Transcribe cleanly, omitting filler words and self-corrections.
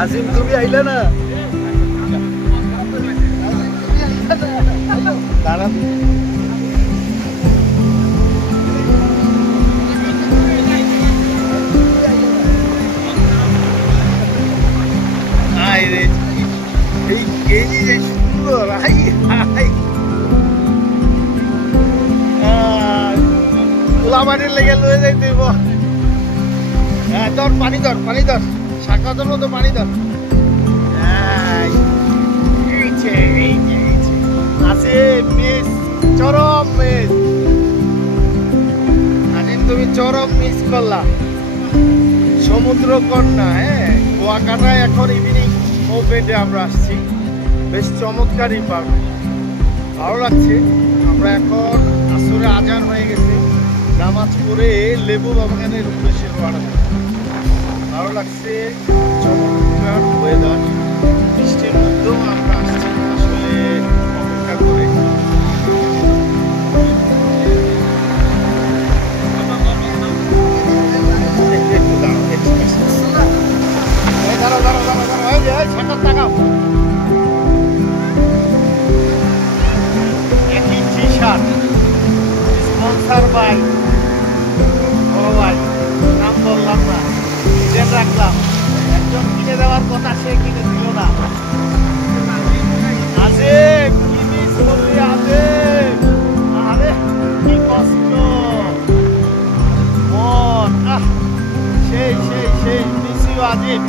আজিম তুমি আইলা না দাঁড়া বাড়ির লেগে লয়ে যাইতে ধর পানি ধর শাখাতের মতো পানি ধর আছে মিস চরম মিস আজিম তুমি চরম মিস করলা সমুদ্র কন্যা কুয়াকাটায় এখন ইভিনিং ওপেনে আমরা আসছি বেশ চমৎকারই পার্ক ভালো লাগছে আমরা এখন আসরে আজান হয়ে গেছে নামাজ পড়ে লেবু বাগানের উদ্দেশ্যে রওনা ভালো লাগছে চমৎকার ওয়েদার বৃষ্টির মধ্যেও আমরা আসছি আসলে অপেক্ষা করে একই টি শার্ট স্পন্সার বাই নাম বললাম না কিনে রাখলাম একজন কিনে দেওয়ার কথা সে কিনেছিল না আজিম কি মিস করলি আজিম আরে কি কষ্ট মন সেই মিস ইউ আজিম